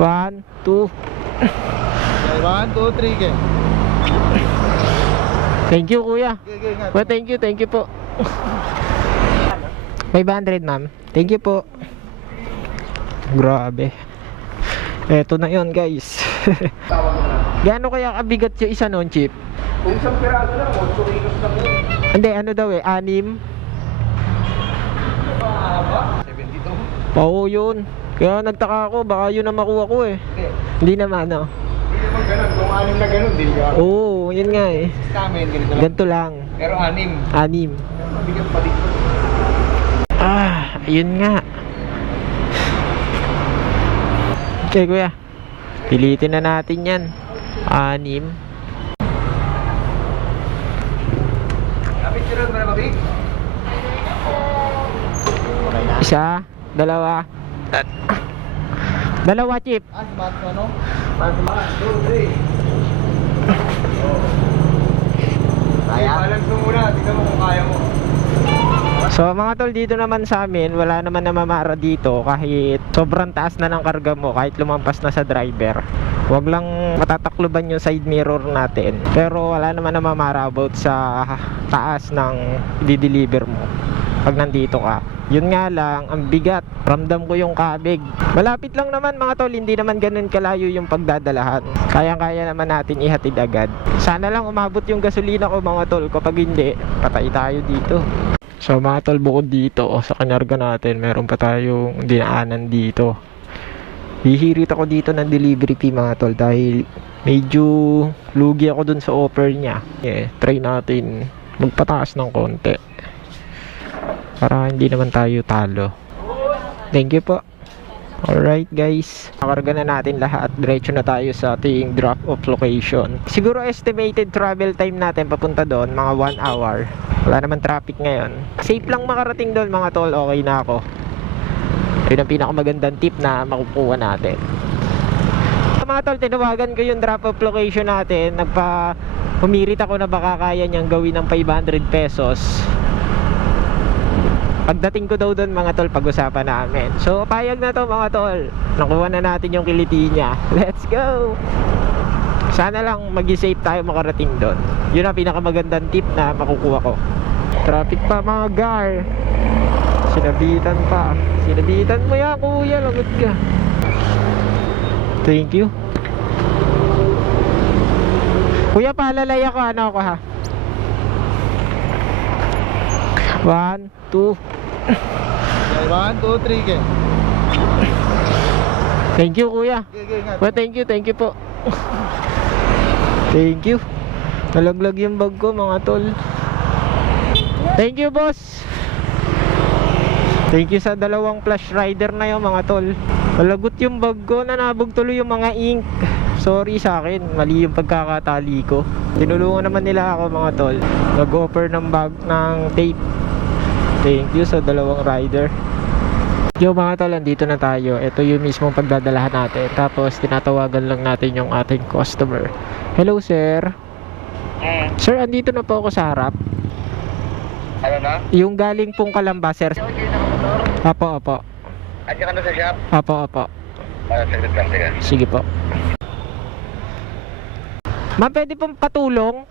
One, two. Okay, one, two, three, okay. Thank you, kuya. Okay, okay. Well, thank you, thank you po. 500, ma'am. Thank you po. Grabe. Eto na yon guys. Gaano kaya kabigat yung isa noon, Chip? Kung isang piraso lang, 8 kilos lang yun. Hindi, ano daw eh, anim. Mahaba? 72? Oo, yun. Kaya nagtaka ako, baka yun ang makuha ko eh. Hindi. Hindi naman, ano. Hindi naman ganun. Kung anim na ganun, hindi ka. Oo, yun nga eh. Sa amin, ganito lang. Ganito lang. Pero anim. Anim. Mabigat pa dito. Ah, yun nga. Okay, kuya. Pilitin na natin yan. Anim. Okay. Isa, dalawa. Dalawa, Chip. Ah, smart ano? Smart one, two, three. Kaya? Balance mo muna. Tingnan mo kung kaya mo. So mga tol, dito naman sa amin, wala naman namamara dito kahit sobrang taas na ng karga mo, kahit lumampas na sa driver. Huwag lang matatakloban yung side mirror natin. Pero wala naman namamara about sa taas ng di-deliver mo pag nandito ka. Yun nga lang, ang bigat. Ramdam ko yung kabig. Malapit lang naman mga tol, hindi naman ganun kalayo yung pagdadalahan. Kayang-kaya naman natin ihatid agad. Sana lang umabot yung gasolina ko mga tol. Kapag hindi, patay tayo dito. So mga tol, bukod dito, oh, sa kanarga natin, meron pa tayong dinaanan dito. Hihirit ako dito ng delivery fee mga tol dahil medyo lugi ako dun sa offer niya. Yeah, try natin magpataas ng konti. Para hindi naman tayo talo. Thank you po. Alright guys, nakarga na natin lahat. Diretso na tayo sa ating drop off location. Siguro estimated travel time natin papunta doon, mga 1 hour. Wala naman traffic ngayon. Safe lang makarating doon mga tol, okay na ako. Yun ang pinakamagandang tip na makukuha natin. Mga tol, tinawagan ko yung drop off location natin. Nagpa humirit ako na baka kaya niyang gawin ng 500 pesos. Pagdating ko daw doon mga tol, pag-usapan namin. So, payag na to mga tol. Nakuha na natin yung kiliti niya. Let's go! Sana lang mag-safe tayo makarating doon. Yun ang pinakamagandang tip na makukuha ko. Traffic pa mga gar. Sinabitan pa. Sinabitan mo yan kuya, lagot ka. Thank you. Kuya, palalay ako. Ano ako ha? One, two. Okay, one, two, three, okay. Thank you, kuya. Okay, okay, ingat. Well, thank you, thank you po. thank you. Nalaglag yung bag ko, mga tol. Thank you, boss. Thank you sa dalawang flash rider na yun, mga tol. Malagot yung bag ko, nanabog tuloy yung mga ink. Sorry sa akin, mali yung pagkakatali ko. Tinulungan naman nila ako, mga tol. Nag-offer ng bag ng tape. Thank you sa dalawang rider. Yo mga tol, andito na tayo. Ito yung mismong pagdadalahan natin. Tapos tinatawagan lang natin yung ating customer. Hello sir. Hmm. Sir, andito na po ako sa harap. Ano na? Yung galing pong Kalamba sir. Apo, apo. Andiyan ka na sa shop? Apo, apo. Para sa lang, teka. Sige po. Ma'am, pwede pong patulong?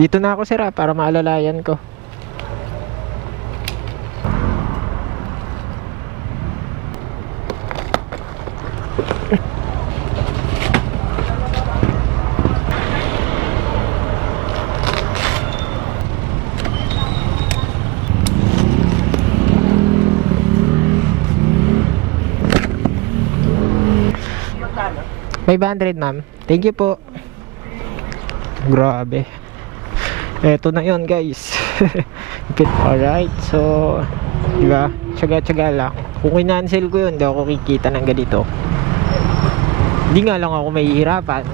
Dito na ako sir ah, para maalalayan ko. Magkano? 500 ma'am. Thank you po. Grabe. Eto na yon guys. Alright, so diba? Tsaga-tsaga lang. Kung kinancel ko yun, hindi ako kikita ng ganito. Hindi nga lang ako mahihirapan.